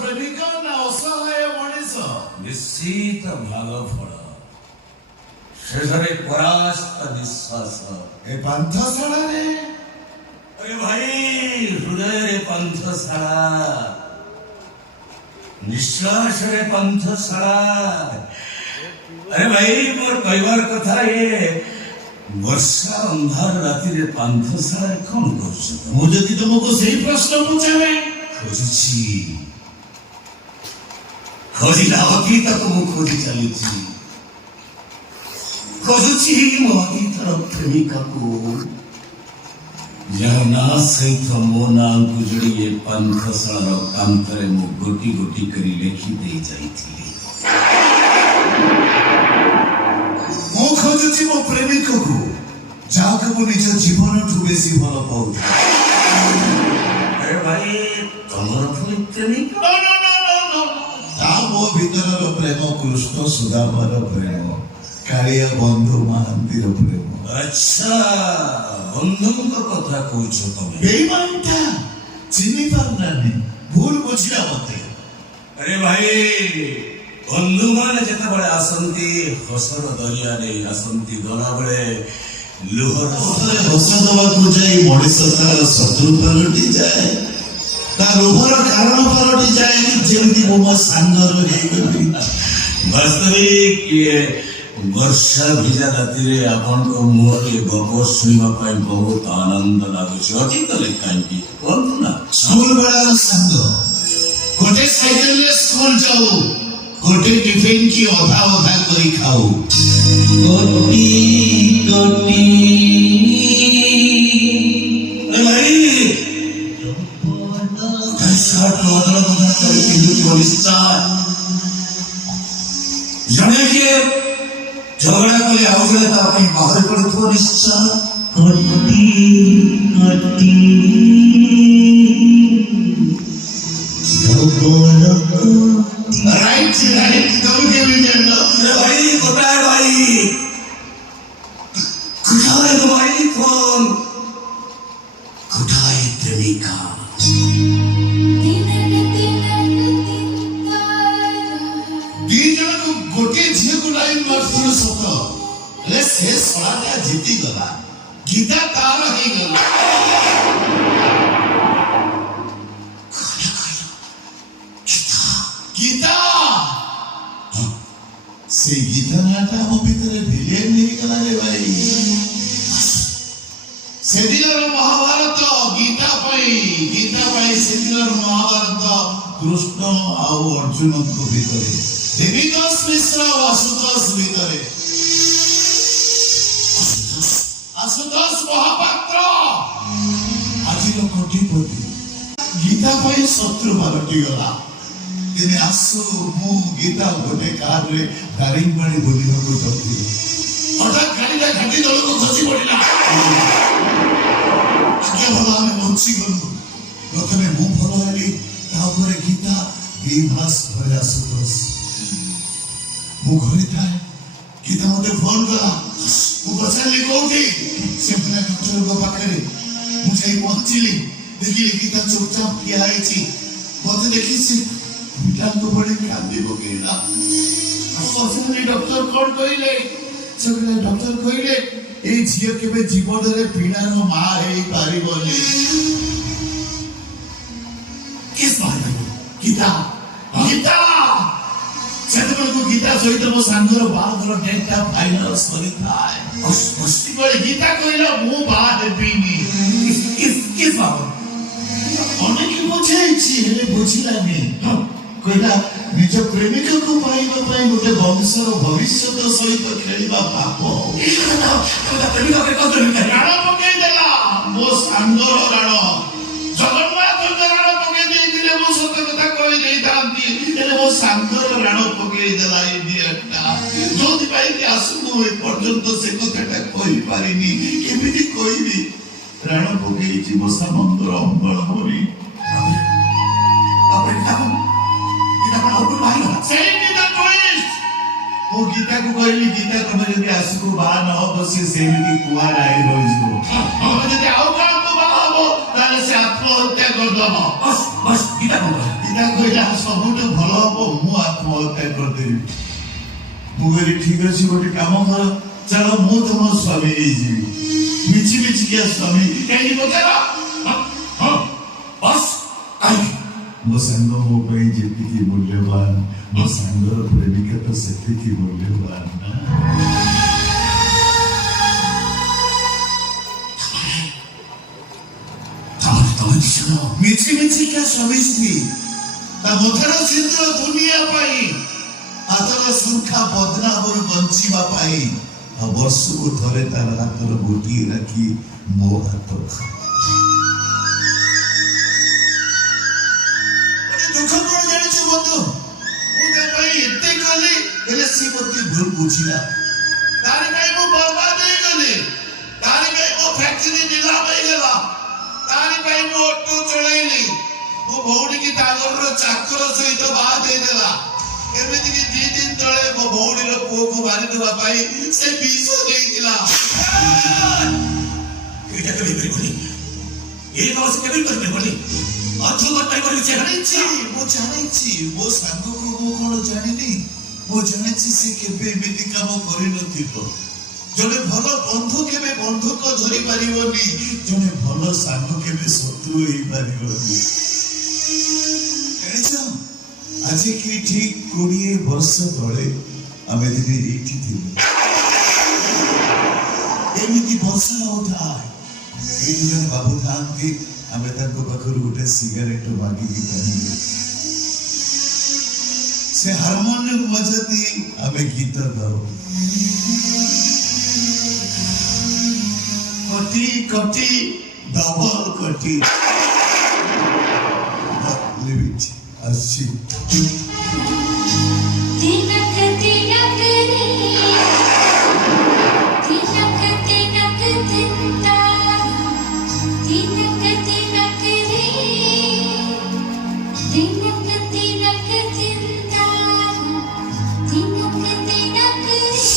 ପ୍ରେମିକ ନା ଅସହାୟ ମଣିଷ? ନିଶ୍ଚିତ ଭାଗ ଫଳ ଶେଷରେ ପରାସ୍ତ ନିଶ୍ୱାସ। ଏ ପାନ୍ଥଶାଳାରେ अरे भाई हृदय रे पंथशाला निश्वास रे पंथशाला। अरे भाई मोर कहबार कथा ये वर्षा अंधार राति रे पंथशाला कौन करछ? ମୁଁ ଯଦି ତୁମକୁ ସେଇ ପ୍ରଶ୍ନ ପଚାରେ खोजी खोजिला अतीत तो मु खोजी चलुची खोजुची मो अतीतर प्रेमिका को ଯାହା ନା ସହିତ ମୋ ନାଁକୁ ଯୋଡ଼ିଏ ପାନ୍ଥଶାଳାର କାନ୍ଥରେ ମୁଁ ଗୋଟି ଗୋଟି କରି ଲେଖି ଦେଇ ଯାଇଥିଲି। ମୁଁ ଖୋଜୁଛି ମୋ ପ୍ରେମିକକୁ, ଯାହାକୁ ମୁଁ ନିଜ ଜୀବନଠୁ ବେଶୀ ଭଲ ପାଉଛି। ଆରେ ଭାଇ ତମର ପୁଣି ପ୍ରେମିକ? ତା ମୋ ଭିତରର ପ୍ରେମ କୃଷ୍ଣ ସୁଦାମର ପ୍ରେମ, କାଳିଆ ବନ୍ଧୁ ମହାନ୍ତିର ପ୍ରେମ। ଆଚ୍ଛା ବନ୍ଧୁଙ୍କ କଥା କହୁଛ ତମେ? ବେଇମାନଟା ଚିହ୍ନି ପାରୁନାନି, ଭୁଲ ବୁଝିଲା ମତେ। ଆରେ ଭାଇ ବନ୍ଧୁମାନେ ଯେତେବେଳେ ଆସନ୍ତି ହସର ଦରିଆରେ ଆସନ୍ତି, ଗଲାବେଳେ ଲୁହର ହସ ଦେବାକୁ ଯାଇ ମଣିଷ ତାର ଶତ୍ରୁ ପାଲଟି ଯାଏ, ତା ଲୋଭର କାରଣ ପାଲଟି ଯାଏ। ଯେମିତି ମୁଁ ମୋ ସାଙ୍ଗର ହେଇଗଲି। ବାସ୍ତବିକ ବର୍ଷା ଭିଜା ରାତିରେ ଆପଣଙ୍କ ମୁହଁରେ ଗପ ଶୁଣିବା ପାଇଁ ବହୁତ ଆନନ୍ଦ ଲାଗୁଛି। ଅତୀତରେ କାହିଁକି କୁହନ୍ତୁ ନା? ସ୍କୁଲ ବେଳାର ସାଙ୍ଗ, ଗୋଟେ ସାଇକେଲରେ ସ୍କୁଲ ଯାଉ, ଗୋଟେ ଟିଫିନ କି ଅଧା ଅଧା କରି ଖାଉ। କୋଟି କୋଟି ଜଣେ କିଏ ଝଗଡ଼ା କଲେ ଆଉ ଜଣେ ତା ପାଇଁ ବାହାରି ପଡୁଥିବ ନିଶ୍ଚୟ। ଜିତିଗଲା, ଗୀତା ତାର ହେଇଗଲା। ଗୀତା ସେଇ ଗୀତା ନାଁଟା ଆମ ଭିତରେ ଭିଲିୟନ ହେଇଗଲା ରେ ଭାଇ। ସେଦିନର ମହାଭାରତ ଗୀତା ପାଇଁ ସେଦିନର ମହାଭାରତ କୃଷ୍ଣ ଆଉ ଅର୍ଜୁନଙ୍କ ଭିତରେ, ଦେବୀଦାସ ମିଶ୍ର ଆଉ ଆଶୁତୋଷ ଭିତରେ। ଆଶୁତୋଷ ମହାପାତ୍ର ଆଜିର କୋଟିପତି, ଗୀତା ପାଇଁ ଶତ୍ରୁ ପାଲଟିଗଲା। ଦିନେ ଆସୁ ମୁଁ ଗୀତା ଗୋଟେ କାରରେ ଦାରିଙ୍ଗବାଡ଼ି ବୁଲିବାକୁ ଯାଉଥିଲି, ହଠାତ୍ ଗାଡ଼ିଟା ଘାଟି ତଳକୁ ଖସି ପଡ଼ିଲା। ଆଜ୍ଞା ଭଲ ଆମେ ବଞ୍ଚିଗଲୁ। ପ୍ରଥମେ ମୁଁ ଭଲ ହେଲି, ତାପରେ ଗୀତା, 2 ମାସ ପରେ ଆଶୁତୋଷ। ମୁଁ ଘରେ ଥାଏ, ଗୀତା ମତେ ଫୋନ କଲା। ମୁଁ ପଚାରିଲି କୋଉଠି? ସେ କହିଲା ଡକ୍ଟରଙ୍କ ପାଖରେ। ମୁଁ ଯାଇ ପହଞ୍ଚିଲି, ଦେଖିଲି ଗୀତା ଚୁପଚାପ ଠିଆ ହେଇଛି। ମତେ ଦେଖି ସେ ପିଲାଙ୍କ ଭଳି କାନ୍ଦି ପକେଇଲା। ପଚାରିଲି ଡକ୍ଟର କଣ କହିଲେ? ସେ କହିଲା ଡକ୍ଟର କହିଲେ ଏଇ ଝିଅ କେବେ ଜୀବନରେ ପିଲାର ମା ହେଇପାରିବନି। ଗୀତା ଗୀତା ସେତେବେଳକୁ ଗୀତା ସହିତ ମୋ ସାଙ୍ଗର ବାହାଘର ଡେଟ୍ଟା ଫାଇନାଲ ସରିଥାଏ। ଗୀତା କହିଲା ମୁଁ ବାହା ହେବିନି। ଅନେକ ବୁଝେଇଛି ହେଲେ ବୁଝିଲାନି। କହିଲା ନିଜ ପ୍ରେମିକକୁ ପାଇବା ପାଇଁ ଗୋଟେ ବଂଶର ଭବିଷ୍ୟତ ସହିତ ଖେଳିବା ପାପ। ରାଣ ପକେଇଦେଲା ମୋ ସାଙ୍ଗର ରାଣ। ଜଗନ୍ନାଥଙ୍କ ରାଣ ପକେଇ ଦେଇଥିଲେ ମୁଁ ସତ କଥା କହିଦେଇଥାନ୍ତି, ହେଲେ ମୋ ସାଙ୍ଗର ରାଣ ପକେଇଦେଲା ଇଡିଏଟଟା। ଯୋଉଥିପାଇଁ କି ଆସୁ ମୁଁ ଏପର୍ଯ୍ୟନ୍ତ ସେ କଥାଟା କହିପାରିନି। କେମିତି କହିବି? ରାଣ ପକେଇଛି ମୋ ସାମନ୍ତର ଅମ୍ବଳ ଭରି। ମୁଁ ଗୀତାକୁ କହିଲି, ଗୀତା ତମେ ଯଦି ଆସୁକୁ ବାହା ନ ହବ ସେ ସେମିତି କୁଆର ହେଇ ରହିଯିବ। ତମେ ଯଦି ଆଉ କାହାକୁ ବାହା ହବ ତାହେଲେ ସେ ଆତ୍ମହତ୍ୟା କରିଦବ। কিটা কব ଇଟା କହିଲା ସବୁଠୁ ଭଲ ହବ ମୁଁ ଆତ୍ମହତ୍ୟା କରିଦେବି। ମୁଁ କହିଲି ଠିକ ଅଛି ଗୋଟେ କାମ କର ଚାଲ ମୁଁ ତମ ସ୍ୱାମୀ ହେଇଯିବି। ମିଛି ମିଛିକିଆ ସ୍ୱାମୀ କାହିଁକି ପଚାର? ବସ୍ କାହିଁକି ମୋ ସାଙ୍ଗ ମୋ ପାଇଁ ଯେତିକି ମୂଲ୍ୟବାନ ମୋ ସାଙ୍ଗର ପ୍ରେମିକା ତ ସେତିକି ମୂଲ୍ୟବାନ ନା। ତମେ ଶୁଣ ମିଛି ମିଛିକା ସ୍ୱାମୀ ସ୍ତ୍ରୀ ତା ମଥାର ସିନ୍ଦୁର ଦୁନିଆ ପାଇଁ ହାତର ଶଙ୍ଖା ବଦନାମରୁ ବଞ୍ଚିବା ପାଇଁ ଆଉ ବର୍ଷକୁ ଥରେ ତାର ହାତର ଗୋଟିଏ ରାଖି ମୋ ହାତ ଦୁଃଖ କଣ ଜାଣିଛୁ ବନ୍ଧୁ ମୁଁ ତା ପାଇଁ ଏତେ କଲି ହେଲେ ସେ ମୋତେ ଭୁଲ ବୁଝିଲା। ତାରି ପାଇଁ ମୁଁ ବର୍ବାଦ ହେଇଗଲି। ତାରି ପାଇଁ ମୋ ଫ୍ୟାକ୍ଟ୍ରି ନିଲାମ ହେଇଗଲା। ତାରି ପାଇଁ ମୁଁ ଅଟୋ ଚଳେଇଲି। ମୋ ଭଉଣୀକି ତା ଘରର ଚାକର ସହିତ ବାହା ଦେଇଦେଲା। ଏମିତିକି 2 ଦିନ ତଳେ ମୋ ଭଉଣୀର ପୁଅକୁ ମାରିଦେବା ପାଇଁ ସେ ବିଷ ଦେଇଥିଲା। ଏଇଟା କେବେ କରିବନି ଏଇ କାମ ସେ କେବେ କରିପାରିବନି ଅର୍ଥଗତ ପାଇବନି ସେ ମୁଁ ଜାଣିଛି ମୋ ସାଙ୍ଗକୁ ମୁଁ କଣ ଜାଣିନି ମୁଁ ଜାଣିଛି ସେ କେବେ ଏମିତି କାମ କରିନଥିବ। ଜଣେ ଭଲ ବନ୍ଧୁ କେବେ ବନ୍ଧୁକ ଧରି ପାରିବନି। ଜଣେ ଭଲ ସାଙ୍ଗ କେବେ ଶତ୍ରୁ ହେଇପାରିବନି। ଜାଣିଛ ଆଜି କି ଠିକ 20 ବର୍ଷ ତଳେ ଆମେ ଦିନେ ଏଇଠି ଥିଲୁ। ଏମିତି ବର୍ଷା ହଉଥାଏ ଏଇଠି ଜଣେ ବାବୁ ଥାନ୍ତି ଆମେ ତାଙ୍କ ପାଖରୁ ଗୋଟେ ସିଗାରେଟ ମାଗିକି ଟାଣିଲୁ। ସେ ହାରମୋନିୟମ ବଜାନ୍ତି ଆମେ ଗୀତ ଗାଉ। କଟି କଟି ଡବଲ କଟି আসছি। तिनक तिनक रे तिनक तिनक तिनता तिनक तिनक रे तिनक तिनक तिनता तिनक तिनक रे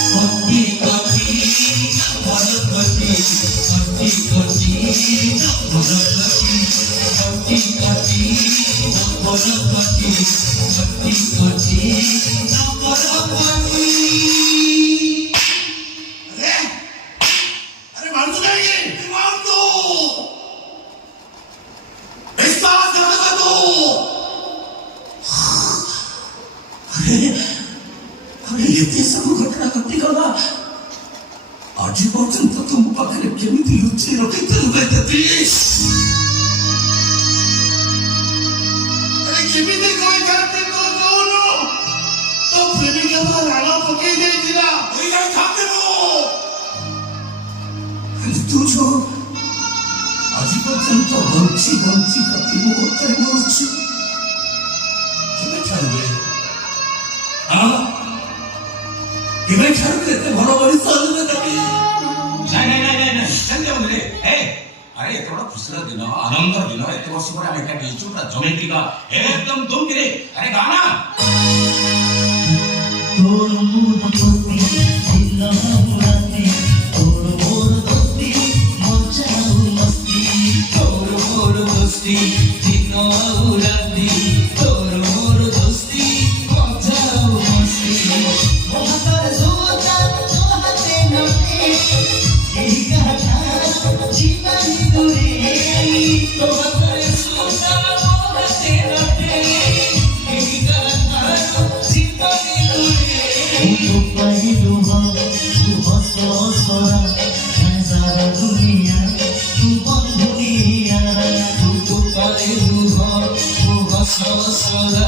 কটি কটি ভরতী কটি কটি ভরতী কটি কটি ভরতী কটি কটি ভরতী अरे मार दो जाएंगे मार दो इसका दर्द दो ଏତେ ସବୁ ଘଟଣା ଘଟିଗଲା ଆଜି ପର୍ଯ୍ୟନ୍ତ ତୁମ ପାଖରେ କେମିତି ଲୁଚି ରଖିଥିଲୁ अरे କେମିତି କହିଥାନ୍ତି ତୁ କହୁନୁ ତୋ ପ୍ରେମିକା ତ ରାଣ ପକେଇ ଦେଇଥିଲା। ତୁ ଯୋଉ ଆଜି ପର୍ଯ୍ୟନ୍ତ ବଞ୍ଚି ବଞ୍ଚି ପ୍ରତି ମୁହୂର୍ତ୍ତରେ ମରୁଛୁ କେବେ ଛାଡ଼ିବେ କେବେ ଛାଡ଼ିବେ ଏତେ ଭଲ ମଣିଷ ହେଲେ ତାকে ନାଇଁ ସେମିତି ହବନି ରେ ଆରେ ଏତେ ବଡ଼ ଖୁସିର ଦିନ ଆନନ୍ଦର ଦିନ ଏତେ ବର୍ଷ ପରେ ଆମେ ଏକାଠି ହେଇଛୁ ପୁରା ଜମେଇ টিকা একদম দুমকিরে আরে গানা তোর মোর দোস্তি দিল রাতে তোর মোর দোস্তি মজাও মস্তি তোর মোর দোস্তি দিল রাতে তোর মোর দোস্তি মজাও মস্তি মহাকার সোজা তোহাতে নতে এই গাথা জীবন দূরে তোহার সোজা তোহাতে নতে এই গাথা জীবন দূরে तू पहलू हो तू हंसो सोरा मैं सारा दुनिया तू बंधुनिया तू पहलू हो तू हंसो सोरा